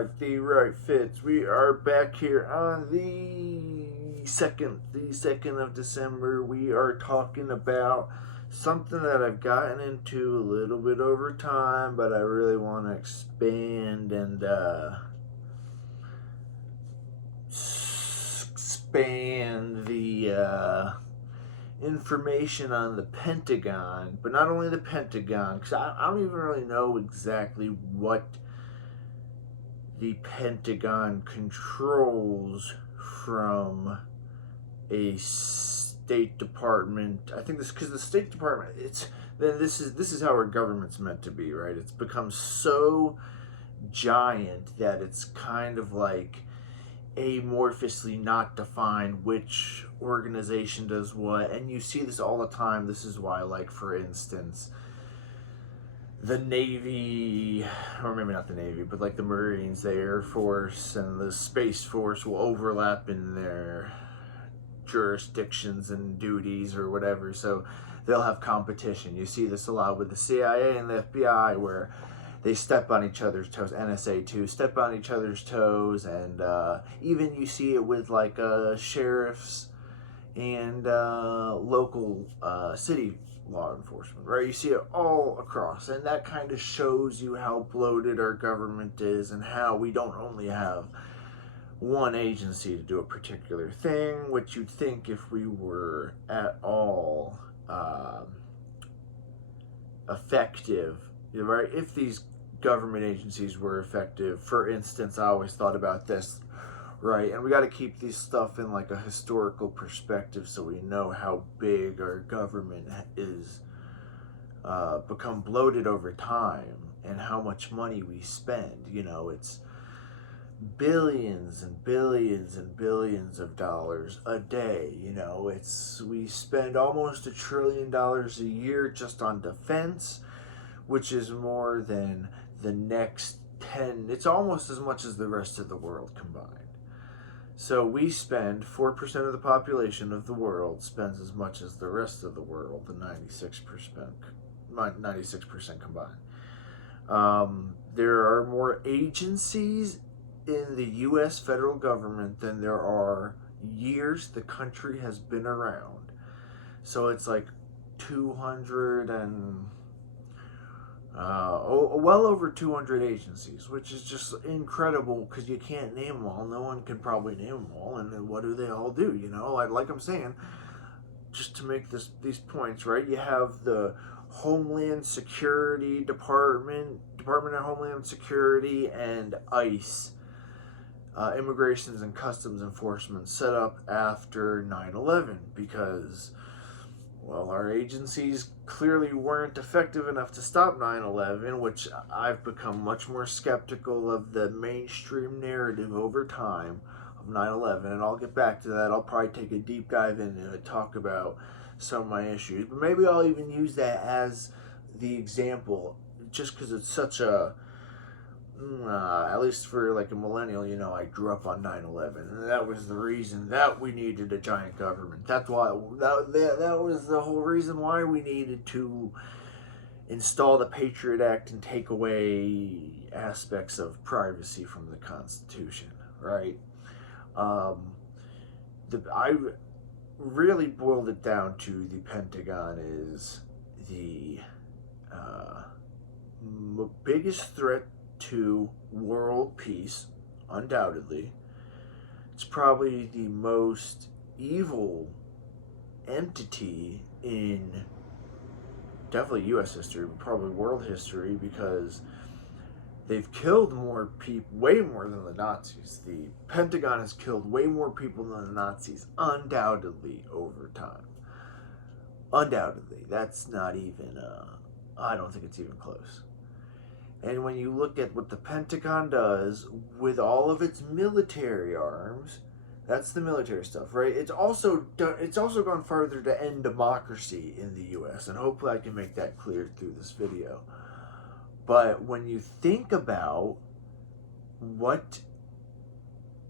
Alright, the Right Fitz. We are back here on the second of December. We are talking about something that I've gotten into a little bit over time, but I really want to expand and expand the information on the Pentagon, but not only the Pentagon, because I don't even really know exactly what the Pentagon controls from a State Department. I think this because the State Department, this is how our government's meant to be, right? It's become so giant that it's kind of like amorphously not defined which organization does what, and you see this all the time. This is why, like, for instance, the Navy, or maybe not the Navy, but like the Marines, the Air Force, and the Space Force will overlap in their jurisdictions and duties or whatever, so they'll have competition. You see this a lot with the CIA and the FBI, where they step on each other's toes. NSA too, step on each other's toes, and even you see it with like sheriffs and local city law enforcement, right? You see it all across, and that kind of shows you how bloated our government is and how we don't only have one agency to do a particular thing, which you'd think if we were at all effective, right? If these government agencies were effective, for instance, I always thought about this, right? And we got to keep this stuff in like a historical perspective so we know how big our government is become bloated over time and how much money we spend. You know, it's billions and billions and billions of dollars a day. You know, we spend almost $1 trillion a year just on defense, which is more than the next 10. It's almost as much as the rest of the world combined. So we spend 4% of the population of the world spends as much as the rest of the world, the 96% combined. There are more agencies in the U.S. federal government than there are years the country has been around. So it's like 200 and well over 200 agencies, which is just incredible because you can't name them all. No one can probably name them all, and then what do they all do? You know, like I'm saying, just to make these points, right? You have the Homeland Security Department of Homeland Security, and ICE, Immigrations and Customs Enforcement, set up after 9/11 because, well, our agencies clearly weren't effective enough to stop 9/11, which I've become much more skeptical of the mainstream narrative over time of 9/11, and I'll get back to that. I'll probably take a deep dive in and talk about some of my issues, but maybe I'll even use that as the example, just because it's such a, at least for like a millennial, you know, I grew up on 9/11, and that was the reason that we needed a giant government. That's why, that was the whole reason why we needed to install the Patriot Act and take away aspects of privacy from the Constitution, right? I really boiled it down to the Pentagon is the biggest threat to world peace, undoubtedly. It's probably the most evil entity in definitely U.S. history, but probably world history, because they've killed more people, way more than the Nazis. The Pentagon has killed way more people than the Nazis, undoubtedly, over time. Undoubtedly. That's not even, I don't think it's even close. And when you look at what the Pentagon does with all of its military arms, that's the military stuff, right? It's also gone further to end democracy in the U.S., and hopefully I can make that clear through this video. But when you think about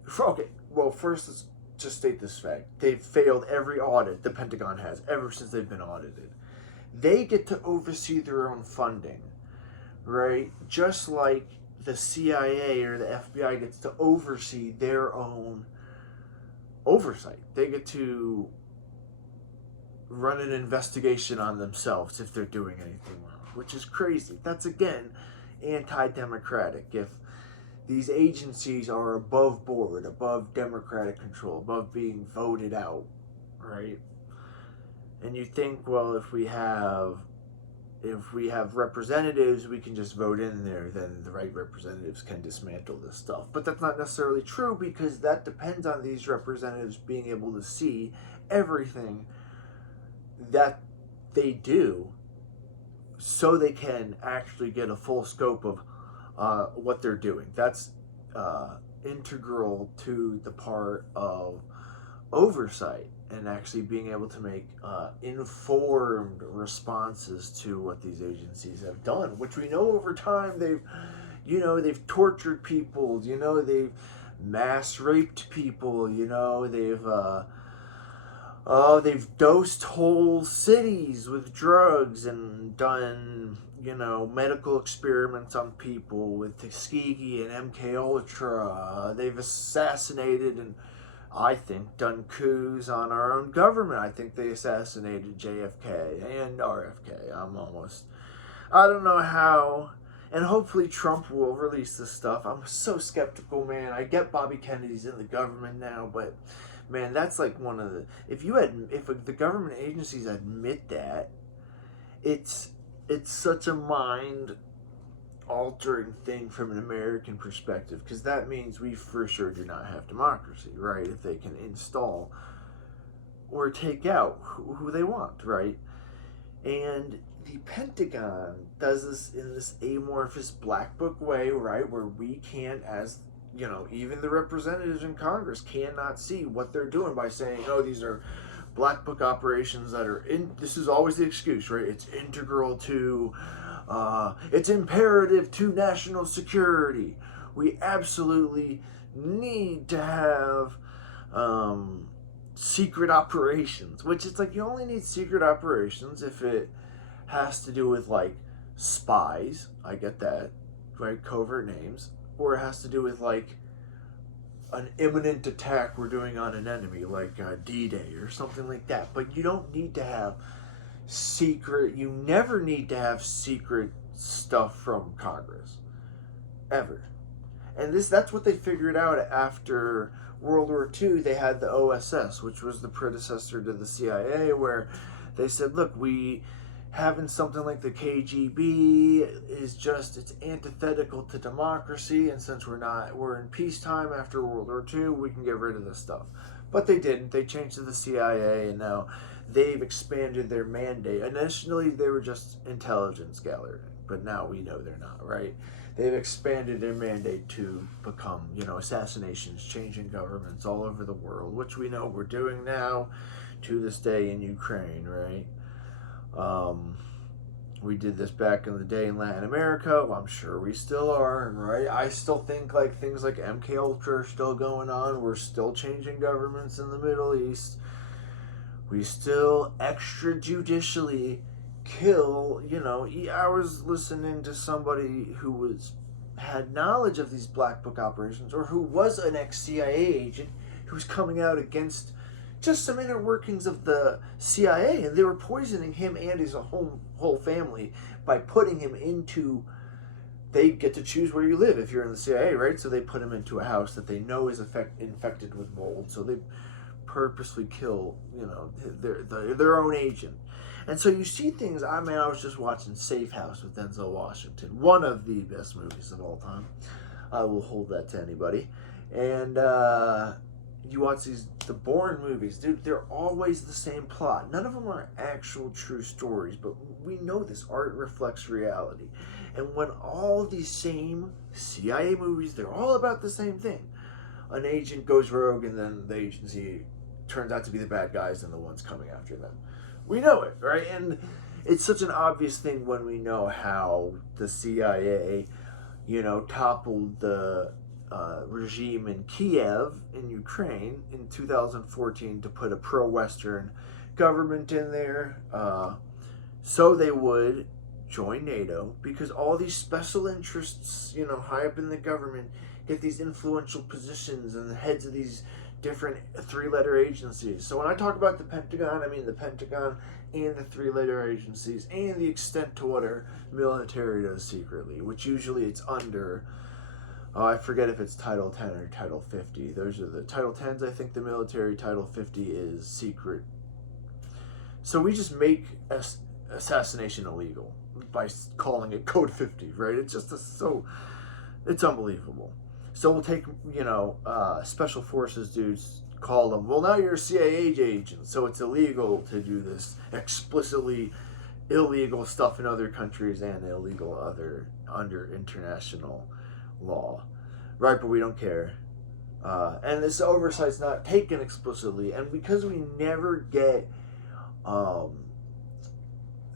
first let's just state this fact. They've failed every audit the Pentagon has ever since they've been audited. They get to oversee their own funding, right? Just like the CIA or the FBI gets to oversee their own oversight. They get to run an investigation on themselves if they're doing anything wrong, which is crazy. That's, again, anti-democratic. If these agencies are above board, above democratic control, above being voted out, right? And you think, well, if we have representatives, we can just vote in there, then the right representatives can dismantle this stuff. But that's not necessarily true, because that depends on these representatives being able to see everything that they do, so they can actually get a full scope of what they're doing. That's integral to the part of oversight and actually being able to make informed responses to what these agencies have done, which we know over time they've tortured people, they've mass raped people, they've dosed whole cities with drugs and done, medical experiments on people with Tuskegee and MK Ultra. They've assassinated and, I think, done coups on our own government. I think they assassinated JFK and RFK. I don't know how, and hopefully Trump will release this stuff. I'm so skeptical, man. I get Bobby Kennedy's in the government now, but man, that's like one of the, if the government agencies admit that, it's such a mind altering thing from an American perspective, because that means we for sure do not have democracy, right? If they can install or take out who they want, right? And the Pentagon does this in this amorphous black book way, right, where we can't, as even the representatives in Congress cannot see what they're doing by saying, oh, these are black book operations that are in, this is always the excuse, right? It's integral to, it's imperative to national security. We absolutely need to have secret operations, which it's like, you only need secret operations if it has to do with, like, spies. I get that, right? Covert names. Or it has to do with, like, an imminent attack we're doing on an enemy, like D-Day or something like that. But you don't need to have you never need to have secret stuff from Congress. Ever. And that's what they figured out after World War II. They had the OSS, which was the predecessor to the CIA, where they said, look, having something like the KGB it's antithetical to democracy, and since we're in peacetime after World War II, we can get rid of this stuff. But they didn't. They changed to the CIA, and now they've expanded their mandate. Initially, they were just intelligence gathering, but now we know they're not, right? They've expanded their mandate to become, assassinations, changing governments all over the world, which we know we're doing now to this day in Ukraine, right? We did this back in the day in Latin America. Well, I'm sure we still are, right? I still think like things like MK Ultra are still going on. We're still changing governments in the Middle East. We still extrajudicially kill, I was listening to somebody who had knowledge of these black book operations, or who was an ex-CIA agent who was coming out against just some inner workings of the CIA, and they were poisoning him and his whole family by putting him into, they get to choose where you live if you're in the CIA, right? So they put him into a house that they know is infected with mold, so they purposely kill, their own agent. And so you see things, I was just watching Safe House with Denzel Washington, one of the best movies of all time. I will hold that to anybody. And you watch the Bourne movies, dude, they're always the same plot. None of them are actual true stories, but we know this. Art reflects reality. And when all these same CIA movies, they're all about the same thing. An agent goes rogue, and then the agency turns out to be the bad guys and the ones coming after them. We know it, right? And it's such an obvious thing when we know how the CIA, toppled the regime in Kiev in Ukraine in 2014 to put a pro-Western government in there, so they would, join NATO, because all these special interests, high up in the government, get these influential positions and the heads of these different three-letter agencies. So when I talk about the Pentagon, I mean the Pentagon and the three-letter agencies and the extent to what our military does secretly, which usually it's under, I forget if it's Title 10 or Title 50. Those are the Title 10s, I think the military, Title 50 is secret. So we just make assassination illegal by calling it Code 50, right? It's just it's unbelievable. So we'll take, special forces dudes, call them, well, now you're a CIA agent, so it's illegal to do this explicitly illegal stuff in other countries and illegal under international law, right? But we don't care. And this oversight's not taken explicitly, and because we never get,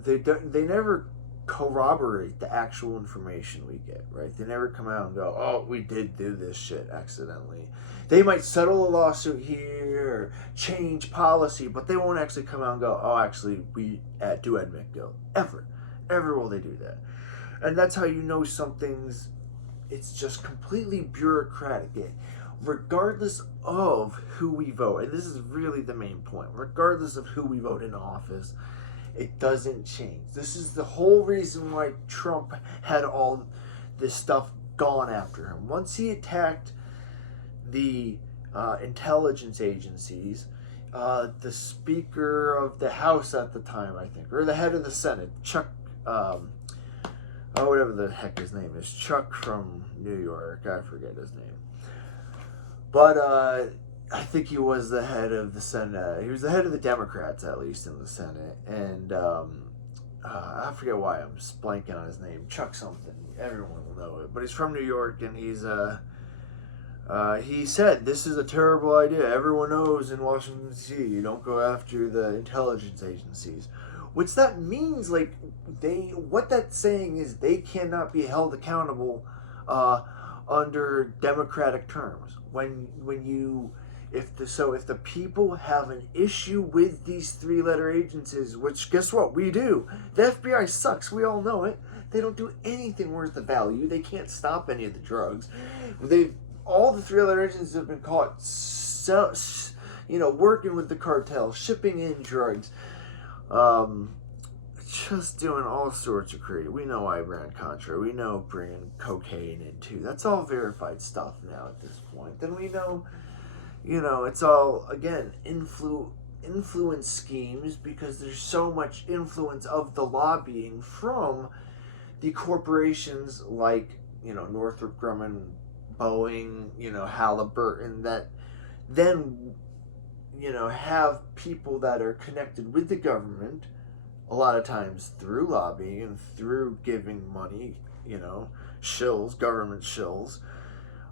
they never corroborate the actual information we get, right? They never come out and go, oh, we did do this shit accidentally. They might settle a lawsuit here or change policy, but they won't actually come out and go, oh, actually, we do admit guilt. Ever will they do that. And that's how you know something's, it's just completely bureaucratic. Regardless of who we vote, and this is really the main point, regardless of who we vote in office, it doesn't change. This is the whole reason why Trump had all this stuff gone after him. Once he attacked the intelligence agencies, the Speaker of the House at the time, I think, or the head of the Senate, Chuck, whatever the heck his name is, Chuck from New York, I forget his name. But I think he was the head of the Senate. He was the head of the Democrats, at least, in the Senate. And I forget why I'm just blanking on his name. Chuck something. Everyone will know it. But he's from New York, and he said, this is a terrible idea. Everyone knows in Washington, D.C., you don't go after the intelligence agencies. Which that means, what that's saying is they cannot be held accountable under democratic terms. If the people have an issue with these three-letter agencies, which guess what, we do. The FBI sucks, we all know it. They don't do anything worth the value. They can't stop any of the drugs. All the three-letter agencies have been caught, working with the cartel, shipping in drugs, just doing all sorts of crazy. We know Iran-Contra. We know bringing cocaine in too. That's all verified stuff now at this point. Then we know, it's all, again, influence schemes, because there's so much influence of the lobbying from the corporations like, Northrop Grumman, Boeing, Halliburton, that then, have people that are connected with the government, a lot of times through lobbying and through giving money, shills, government shills,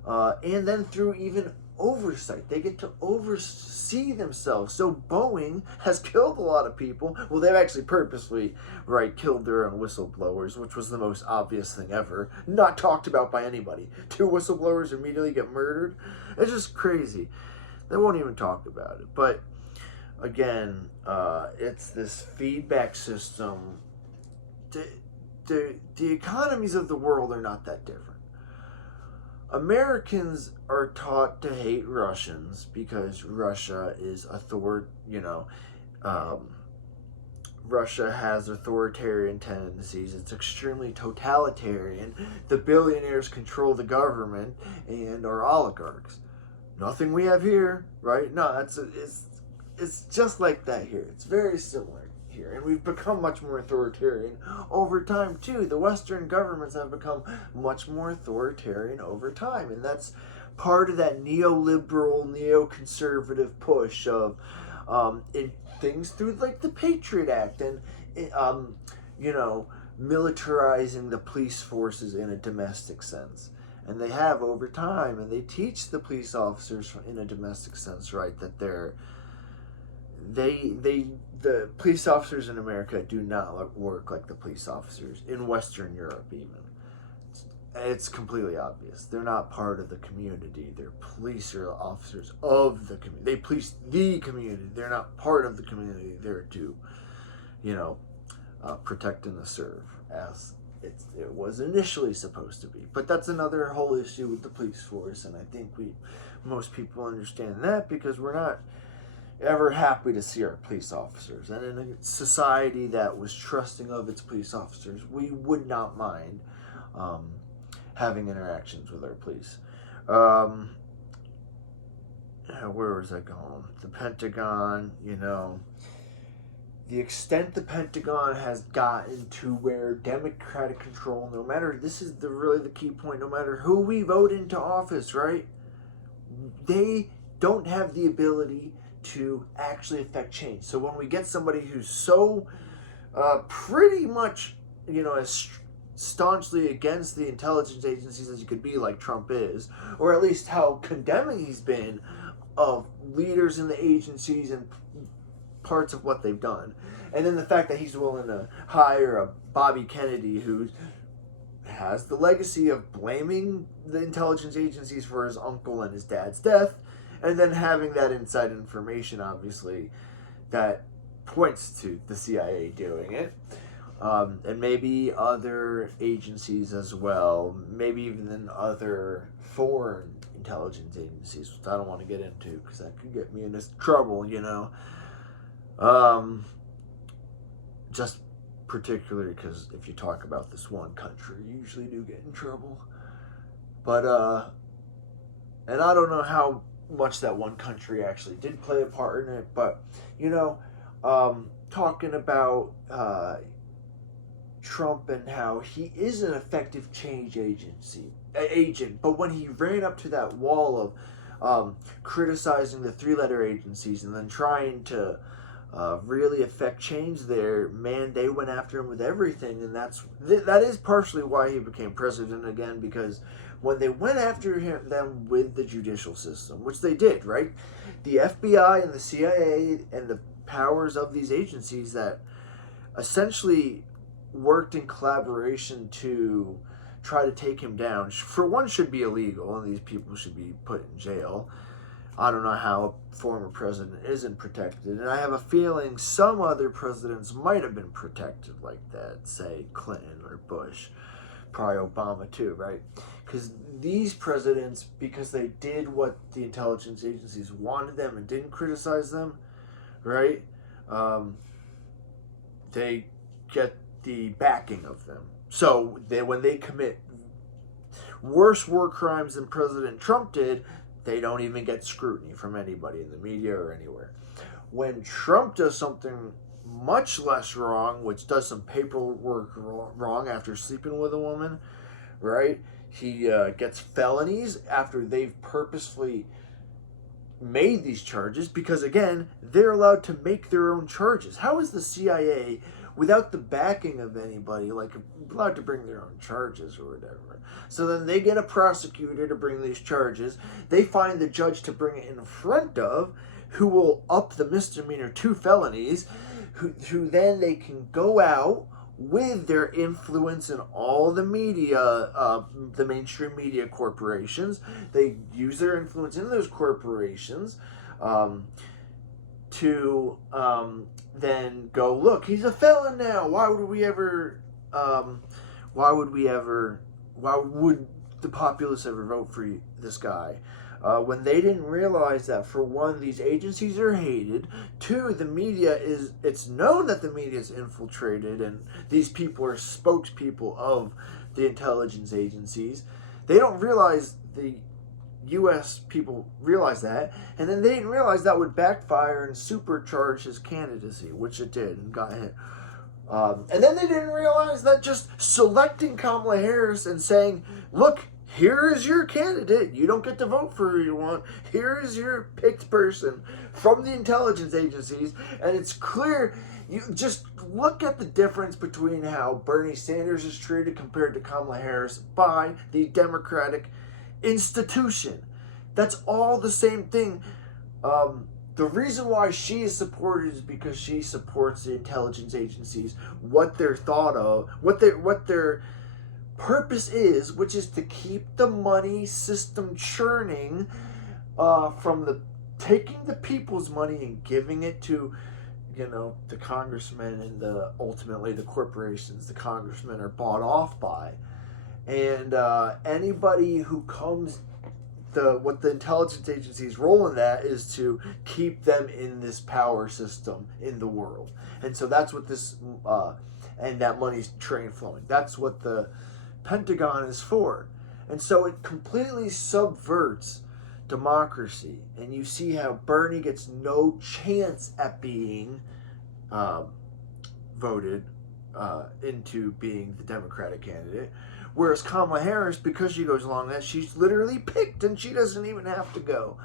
and then through even oversight. They get to oversee themselves. So Boeing has killed a lot of people. Well, they've actually purposely, killed their own whistleblowers, which was the most obvious thing ever. Not talked about by anybody. 2 whistleblowers immediately get murdered. It's just crazy. They won't even talk about it. But again, it's this feedback system. The economies of the world are not that different. Americans are taught to hate Russians because Russia is Russia has authoritarian tendencies. It's extremely totalitarian. The billionaires control the government and are oligarchs. Nothing we have here, right? No, it's just like that here. It's very similar here. And we've become much more authoritarian over time, too. The Western governments have become much more authoritarian over time. And that's part of that neoliberal, neoconservative push of in things through, the Patriot Act and, militarizing the police forces in a domestic sense. And they have over time, and they teach the police officers in a domestic sense, right, that the police officers in America do not work like the police officers in Western Europe even. It's completely obvious. They're not part of the community. They're police officers of the community. They police the community. They're not part of the community. They're to, protect and to serve. as it was initially supposed to be. But that's another whole issue with the police force, and I think most people understand that, because we're not ever happy to see our police officers. And in a society that was trusting of its police officers, we would not mind having interactions with our police. Where was I going? The Pentagon, the extent the Pentagon has gotten to where Democratic control, no matter, this is really the key point, no matter who we vote into office, right? They don't have the ability to actually affect change. So when we get somebody who's so pretty much, as staunchly against the intelligence agencies as you could be, like Trump is, or at least how condemning he's been of leaders in the agencies and parts of what they've done, and then the fact that he's willing to hire a Bobby Kennedy who has the legacy of blaming the intelligence agencies for his uncle and his dad's death, and then having that inside information, obviously, that points to the CIA doing it, and maybe other agencies as well, maybe even other foreign intelligence agencies, which I don't want to get into because that could get me into trouble, just particularly because if you talk about this one country, you usually do get in trouble. But and I don't know how much that one country actually did play a part in it, but talking about Trump and how he is an effective change agent, but when he ran up to that wall of criticizing the three-letter agencies and then trying to really affect change there, man, they went after him with everything, and that is partially why he became president again, because when they went after them with the judicial system, which they did, right? The FBI and the CIA and the powers of these agencies that essentially worked in collaboration to try to take him down, for one, should be illegal, and these people should be put in jail. I don't know how a former president isn't protected, and I have a feeling some other presidents might have been protected like that, say Clinton or Bush, probably Obama too, right? Because these presidents, because they did what the intelligence agencies wanted them and didn't criticize them, right? They get the backing of them. So when they commit worse war crimes than President Trump did, they don't even get scrutiny from anybody in the media or anywhere. When Trump does something much less wrong, which does some paperwork wrong after sleeping with a woman, right? He gets felonies after they've purposefully made these charges, because again, they're allowed to make their own charges. How is the CIA, without the backing of anybody, allowed to bring their own charges or whatever? So then they get a prosecutor to bring these charges. They find the judge to bring it in front of, who will up the misdemeanor to felonies, who then they can go out with their influence in all the media, the mainstream media corporations. They use their influence in those corporations to then go, look, he's a felon now. Why would the populace ever vote for this guy? When they didn't realize that, for one, these agencies are hated. Two, the media it's known that the media is infiltrated and these people are spokespeople of the intelligence agencies. They don't realize, the U.S. people realize that, and then they didn't realize that would backfire and supercharge his candidacy, which it did, and got hit. And then they didn't realize that just selecting Kamala Harris and saying, look, here is your candidate. You don't get to vote for who you want. Here is your picked person from the intelligence agencies. And it's clear. You just look at the difference between how Bernie Sanders is treated compared to Kamala Harris by the Democratic institution. That's all the same thing. The reason why she is supported is because she supports the intelligence agencies, what they're thought of, what their purpose is, which is to keep the money system churning, from taking the people's money and giving it to the congressmen and ultimately the corporations the congressmen are bought off by. And anybody who comes, what the intelligence agency's role in that is to keep them in this power system in the world. And so that's what this, and that money's train flowing. That's what the Pentagon is for. And so it completely subverts democracy. And you see how Bernie gets no chance at being voted into being the Democratic candidate. Whereas Kamala Harris, because she goes along that, she's literally picked and she doesn't even have to go.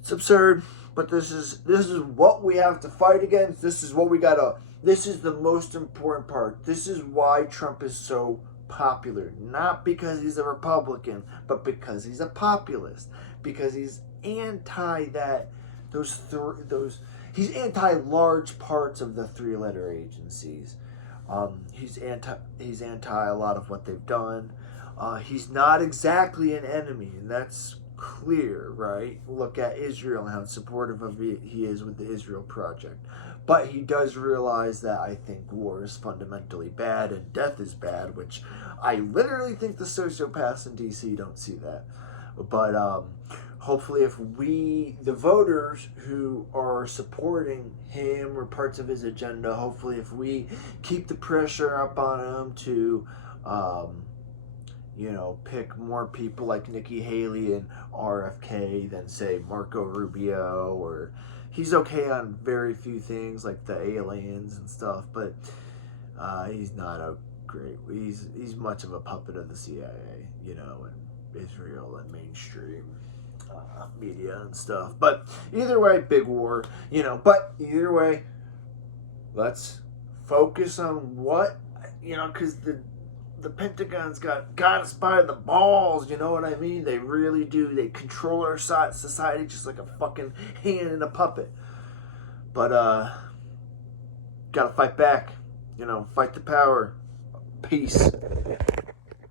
It's absurd, but this is what we have to fight against. This is what we gotta. This is the most important part. This is why Trump is so popular. Not because he's a Republican, but because he's a populist. Because he's anti that he's anti large parts of the three-letter agencies. He's anti a lot of what they've done. He's not exactly an enemy, and that's clear, right? Look at Israel and how supportive of he is with the Israel Project. But he does realize that I think war is fundamentally bad and death is bad, which I literally think the sociopaths in DC don't see that. But hopefully if the voters who are supporting him or parts of his agenda, hopefully if we keep the pressure up on him to, pick more people like Nikki Haley and RFK than, say, Marco Rubio, or he's okay on very few things like the aliens and stuff, but he's not he's much of a puppet of the CIA, and Israel and mainstream media and stuff. But either way, big war, but either way, let's focus on what, because the Pentagon's got us by the balls, you know what I mean? They really do. They control our society just like a fucking hand in a puppet. But gotta fight back, fight the power. Peace.